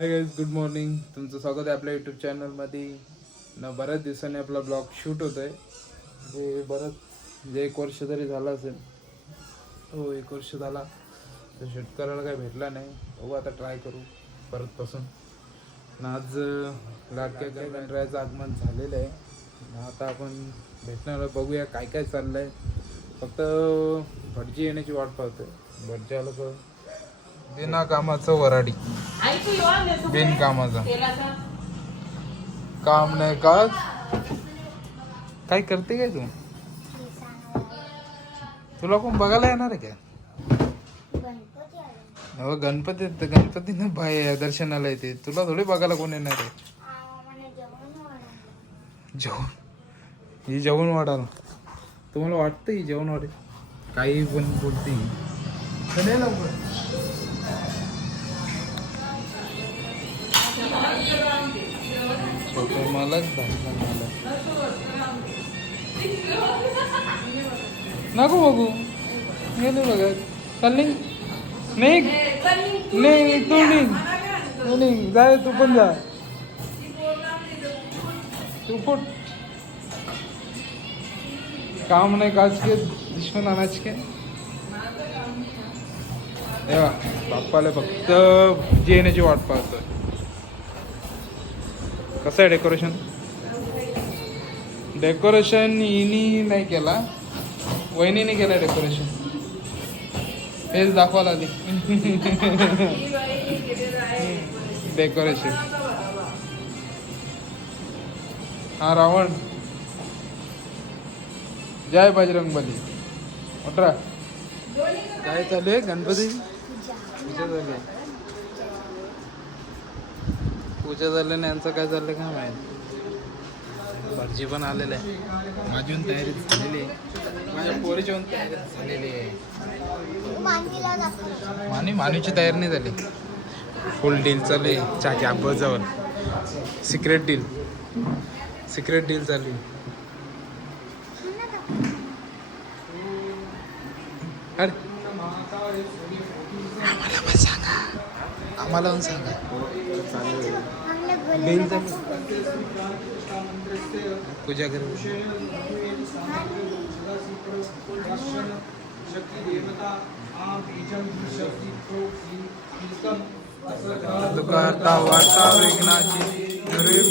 Hi guys, good morning. तुमचं स्वागत आहे आपल्या यूट्यूब चॅनलमध्ये. बऱ्याच दिवसांनी आपला ब्लॉग शूट होत आहे. म्हणजे 1 वर्ष तरी झालं असेल. हो, 1 वर्ष झाला तर शूट करायला काही भेटला नाही. बघू आता ट्राय करू परतपासून. आज लाडक्या गणरायाचं आगमन झालेलं आहे. आता आपण भेटणार बघूया काय काय चाललं आहे. फक्त भटजी येण्याची वाट पाहतोय. भटजी आलं तर बिना कामाचं वराडी, बिन कामाचा काम नाही का. काय करते काय तू? तुला कोण बघायला येणार आहे का? हो, गणपतीनं बाय दर्शनाला येते. तुला थोडी बघायला कोण येणार आहे? जेवण ही जेवण वाढाल. तुम्हाला वाटतं ही जेवण वाढेल? काही पण बोलते मलाच मला नको बघू. गेले बघा. चालली नाही नाही, तू निघ जाय. तू पण जा. तू फुट. काम नाही काज के दुश्मन अनाज के. बाप्पाला फक्त भटजी येण्याची वाट पाहतोय. कसं आहे डेकोरेशन? डेकोरेशन हिनी नाही केला, वहिनीने केलं डेकोरेशन. हेच दाखवायला आली डेकोरेशन. हा रावण. जय बजरंगबली. मोठरा काय चालू आहे? गणपती पूजा झाली. पूजा झाल्याने यांचं काय चाललंय काय माहिती. भटजी पण आलेलं आहे. माझी पण तयारी झालेली आहे. माझ्या पोरीची पण तयारी झालेली आहे. मानवीची तयारी नाही झाली. फुल डील चालू आहे. चाकी बजावर सिक्रेट डील चालू आहे. आम्हाला पण सांगा. पूजा कर. करता वार्ता विघ्नाची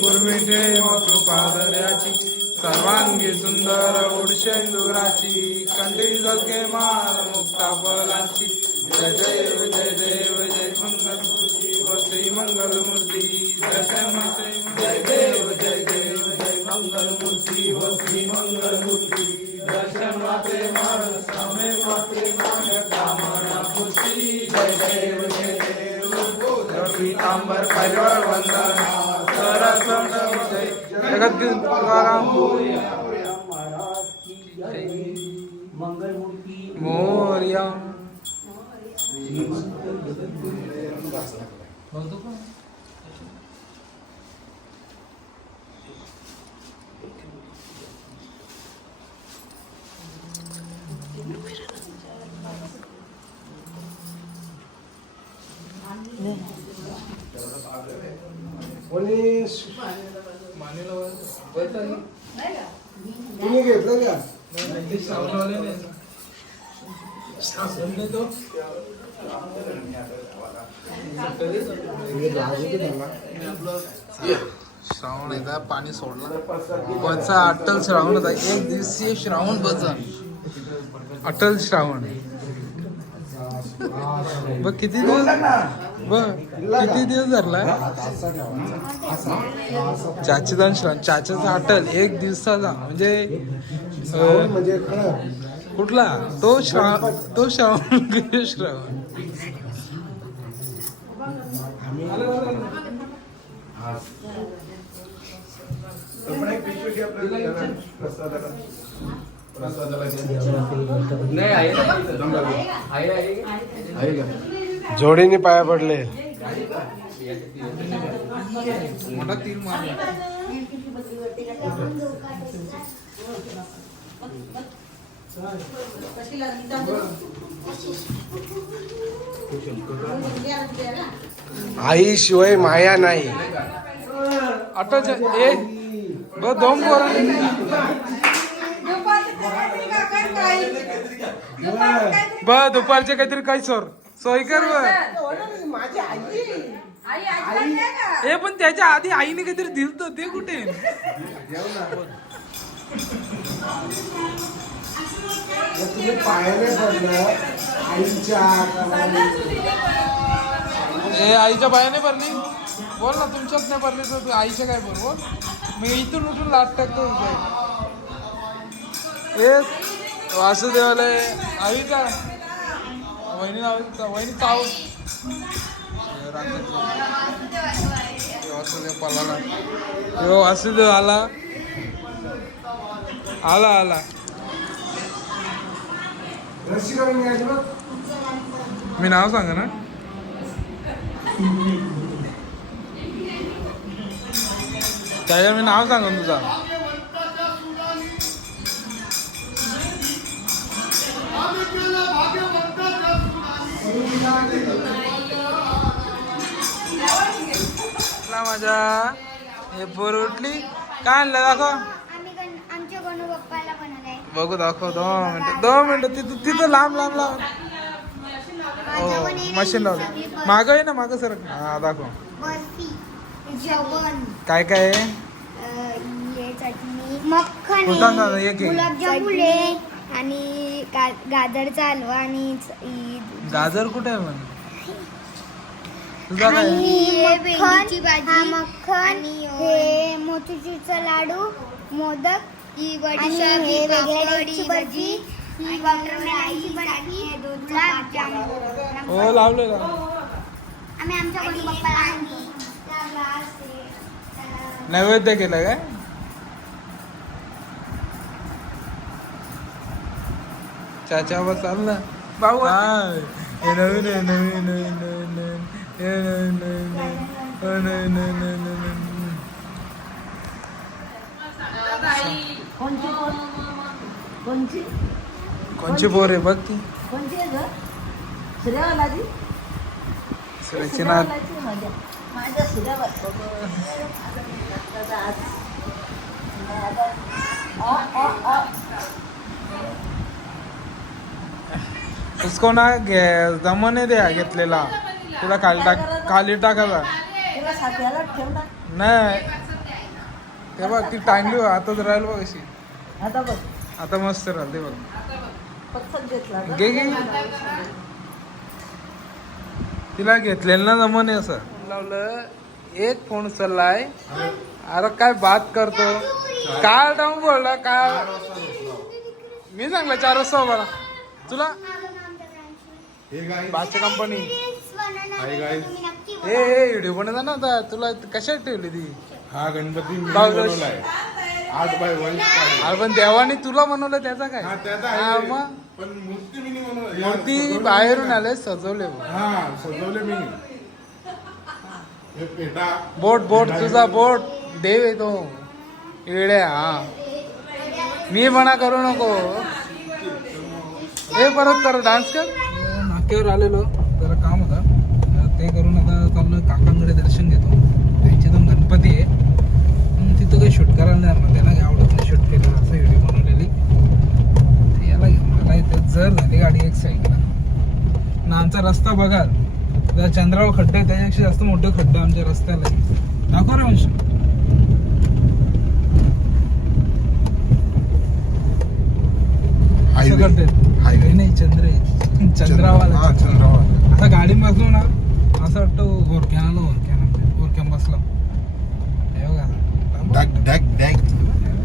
पूर्वी ठेव कृपादर्याची. सर्वांगी सुंदर ओडशेंदुराची कंठी जगे मार मुक्ता फलाची. जय देव जय देव जय मंगलमूर्ती व श्री मंगलमूर्ती. जय देव जय देव जय मंगलमूर्ती व श्री मंगलमूर्ती. दर्शन मात्रे मान सामे मात्रे मान कामना पूर्ती. जय देव जय देव पीतांबर परिवार वंदना सरस्वत जय जगत तुकाराम मोरया. तुम्ही घेतलं का? श्रावण येतात, पाणी सोडला. बचा अटल श्रावण होता. 1 दिवसीय श्रावण बचा. अटल श्रावण. बघ किती दिवस धरला. चाचीदान श्रावण. चाच्याचा अटल 1 दिवसाचा म्हणजे कुठला तो श्रावण श्रावण. जोडीने पाया पडले. मोठा तीर मारला. आई शिवाय माया नाही. आताच ए ब दोन पोरं ब दुपारचे काहीतरी काय सोय कर ब. हे पण त्याच्या आधी आईने काहीतरी दिलं ते कुठे. तुम्ही पायाने पडलं आईच्या ए आईच्या बायाने भरली बोल ना. तुमच्याच नाही भरली तर आईच्या काय बोल. मी इथून उठून लाट टाकतो. ए वासुदेवाला आई का वहिनी वहिनी चाव वासुदेव पाला वासुदेव आला आला आला. मी नाव सांगा ना. त्याच्या मी नाव सांगा तुझा. माझ्या हे पोर उठली. काय आणलं दाखव. आमच्या गणू बाप्पाला बनवलंय. बघू दाखव. 2 मिनिटं तिथं लांब लांब लांब. हो मशीन लावलं. मागं आहे ना मागं सर. हा दाखव. बर्फी, जेवण, काय काय आहे. चटणी, मक्खन, गुलाबजामुन आणि गाजरचा हलवा आणि गाजर कुठे आहे पण तुझा काय. मक्खन, हे मोतीचूरचा लाडू, मोदक, ही वेगळ्या भजी, ही वाटरमेलनची बर्फी, गुलाबजामुन. हो लावलेला. आम्ही आमच्या गणू बाप्पाला नैवेद्य केलं काय. चाचा बस चाल ना भाऊ. हे नवीन आहे नवीन नवीन नवीन नवीन हे नवीन नवीन नवीन नवीन नवीन नवीन. कोणची पोर आहे बघ ती. सूर्यची उसको ना जमने द्या घेतलेला. तुला खाली टाकायला नाही. ते बघ ती टांगली आताच राहील बघ अशी. आता मस्त राहते बघ. घे घे. तिला घेतलेलं ना जमने असं लावलं. एक फोन उचललाय. अरे काय बात करतो. काय टाइम बोलला काय. मी सांगला 4 वाजता मला तुला बादशा कंपनी. हे व्हिडिओ बनवता ना आता. तुला कशात ठेवली ती. हा गणपती मी बनवलाय 8x1. अरे पण देवाने तुला बनवलं त्याचा काय. हा, त्याचा हा, आहे. मग पण मूर्ती मी नाही बनवली. मूर्ती बाहेरून आले सजवले. हा सजवले मी. हे पेटा बोट बोट तुझा बोट देव येतो येड्या. हा मी म्हणा करू नको. हे परत कर डान्स कर. नाक्यावर आलेलो जरा काम होतं ते करून आता चाललो काकांकडे दर्शन घेतो. त्यांचे तर गणपती आहे. तिथं काही शूट करायला नाही ना. त्याला आवडत नाही शूट केलं असं व्हिडिओ बनवलेली. याला मला इथे जर झाली गाडी एक साईडला ना. आमचा रस्ता बघा जर चंद्रावर खड्डे त्याच्यापेक्षा जास्त मोठे खड्डे आमच्या रस्त्याला. दाखव रे वंश. हायवे नाही चंद्रावाला. आता गाडी बसलो ना असं वाटतं ओरक्यान बसलो.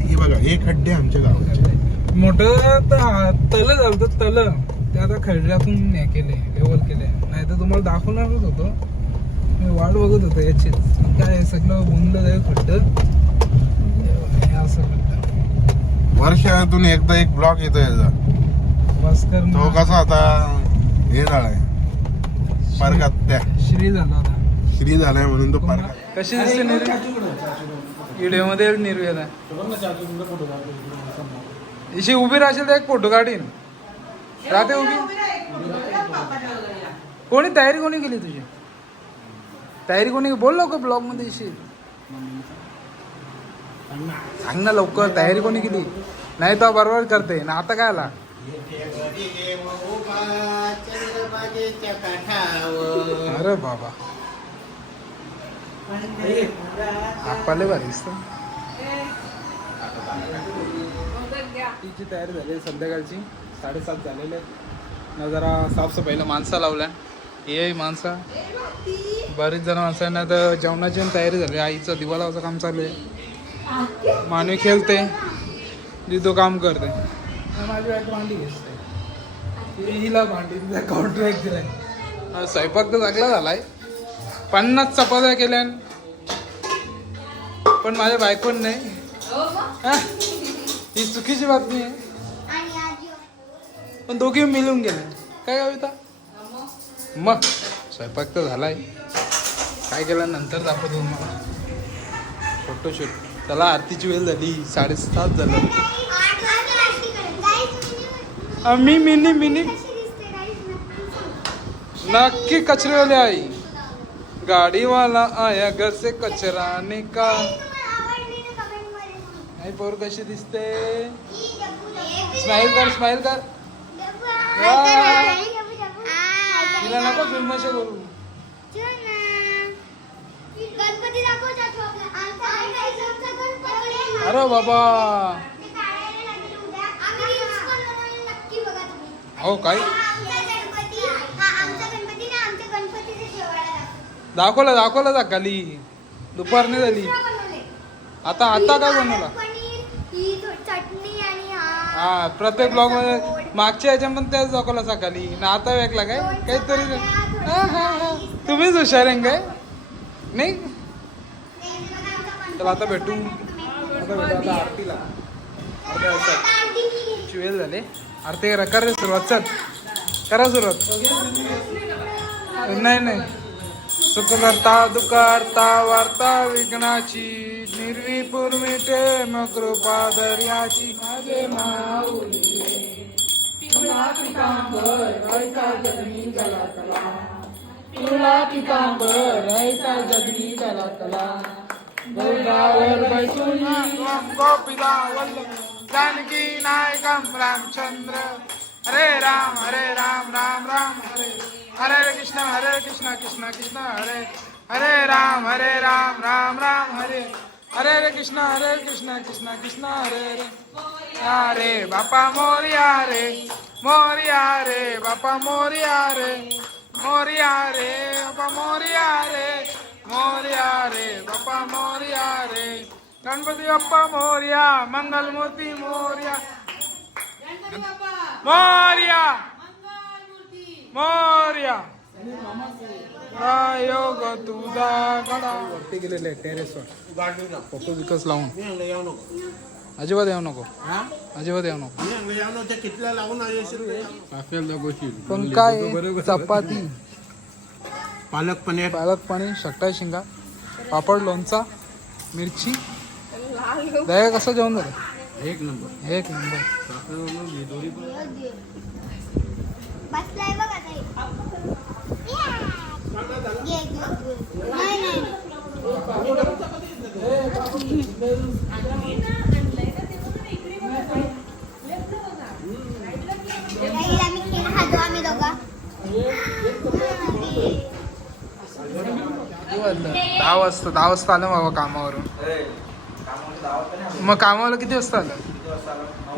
हे बघा हे खड्डे आमच्या गावात मोठं तल झालं तल. ते आता खड्ड्यातून हे केले लेवल केले. नाही तर तुम्हाला दाखवणारच होतो. मी वाट बघत होतो याचीच. काय सगळं बुंदलं जाईल खड्ड हे असं. वर्षातून एकदा एक ब्लॉक येतो याचा. भास्कर तो कसा आता हे झालाय पारकात. त्या श्री झाला होता. श्री झालाय म्हणून तो पारकात. कशी दिसते व्हिडिओ मध्ये निर्वेदा. इशी उभी राहशील तर एक फोटो काढीन. राहते उभी. कोणी तयारी कोणी केली तुझी. तयारी कोणी बोल लवकर ब्लॉग मध्ये येशील. सांग ना लवकर तयारी कोणी केली. नाही तो बरोबर करते ना आता काय आला. अरे बाबा आपले भारी दिसतं. तिची तयारी झाली संध्याकाळची 7:30 झालेले आहेत ना. जरा साफसफाईला माणसं लावल्या. ये माणसं बरीच जण माणसांना तर जेवणाची तयारी झाली. आईचं दिवा लावायचं काम चालू आहे. मानवी खेळते दिदो काम करते. माझी बायको भांडी घेते. हिला भांडी तिचा कॉन्ट्रॅक्ट दिलाय. स्वयंपाक तर चांगला झालाय. 50 चपात्या केल्या पण माझ्या बायकोन नाही. ही चुकीची बातमी आहे. पण दोघे मिळून गेले. काय कविता मग स्वयंपाक तर झालाय. काय केलं नंतर दाखवतो मला फोटोशूट. त्याला आरतीची वेळ झाली 7:30 झालं. मी मिनी नक्की कचरेवाले आई. गाडी वाला आया घर से कचरा निकाल. नाही पोर कशी दिसते. स्माइल कर. तिला नको फिल्मशे करू. अरे बाबा हो काय दाखवला जा खाली. दुपार नाही झाली. आता काय बनवला. हा प्रत्येक ब्लॉग मध्ये मागच्या ह्याच्या पण त्याच दाखवला सकाळी ना. आता वेगळा काय काहीतरी. तुम्हीच हुशार आहे काय नाही. तर आता भेटू आता आरतीला. वेळ झाले. आरती करा सुरुवात. चल करा सुरुवात. नाही सुख करता दुकारता वार्ता विघ्नाची निर्विपूर मिटे मग कृपा दर्याची. माझे माऊली तुला पितांबर ऐसा जगनी जला कला. तुला पितांबर ऐसा जगनी जला कला. गौरावर बैसून गोपिदा वल्लभ जानकी नायकम रामचंद्र. हरे राम राम राम हरे कृष्ण कृष्ण कृष्ण हरे राम राम राम हरे कृष्ण कृष्ण कृष्ण हरे. अरे बापा मोरिया रे बापा मोरिया रे बापा मोरिया रे बापा मोरिया रे. गणपती बाप्पा मोरिया. मंगल मूर्ती मोरिया. योग तुझा गडा. वरती गेलेले टेरेसवर फोटो विकस लावून. अजिबात येऊ नको. पण काय चपाती पालक पनीर शकटा शिंगा पापड लोणचा मिरची दया. कसं जेवण झालं. एक नंबर. बसलाय बघा आम्ही दोघा 10 वाजता आलं बाबा कामावरून. मग कामाला किती वाजता आलं.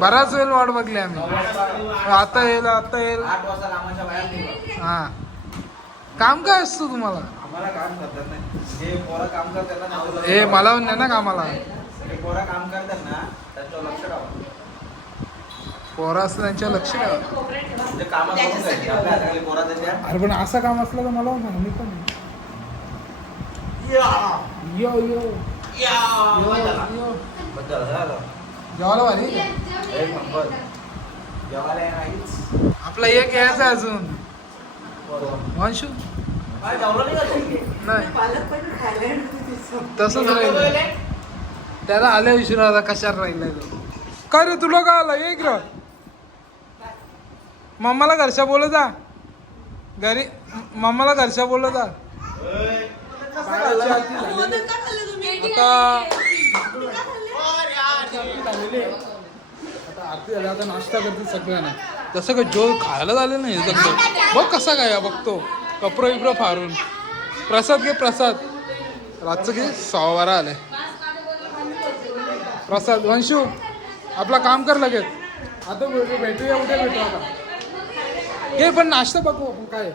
बराच वेळ वाट बघली आम्ही. आता येईल. हा काम काय असतं तुम्हाला. हे मला नाही ना कामाला. पोरा असतं त्यांच्या लक्ष ठेवा. अरे पण असं काम असलं तर मला सांग. मी पण जेवायला भारी. आपला एक यायचा अजून वंशू नाही तसंच राहिलं. त्याला आल्या विचारू आता कशाला राहिलाय तो. काय रे तुला काय आला. एक र मम्माला घरच्या बोलत जा. घरी मम्माला घरच्या बोलत जा. बाराची आरती झालेली आहे. आता आरती झालेली आहे. आता आरती झाली, आता नाश्ता करते सगळ्यांना. जसं का जो खायला झालं नाही सगळं. बघ कसा काय बघतो कपडं बिपरं फारून. प्रसाद घे प्रसाद. रातचं घे 12:15 आलंय. प्रसाद वंशू आपला काम कर लगेच. आता भेटूया उद्या भेटू आता. घे पण नाश्ता बघू आपण काय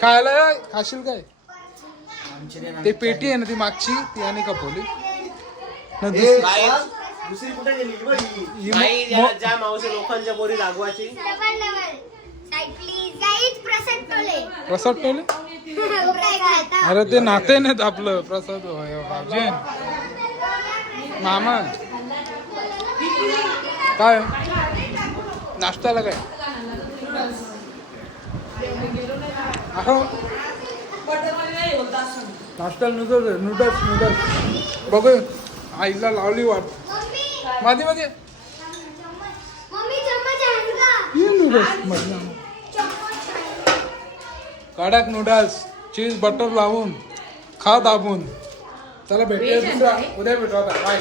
खायला खाशील काय. ते पेटी आहे ना ती मागची ती आणि कपोली ना दुसरी कुठे गेली ही ज्या मावशी लोकांच्या बोरी लागवायची प्रसाद टोले. अरे ते नाते नाहीत आपलं प्रसाद भाऊजी मामा. काय नाश्त्याला काय अहो नाश्त्याला नूडल्स बघू. आईला लावली वाट मध्ये मध्ये नूडल्स कडक नूडल्स चीज बटर लावून खा दाबून. चला भेटूया उद्या भेटू आता बाय.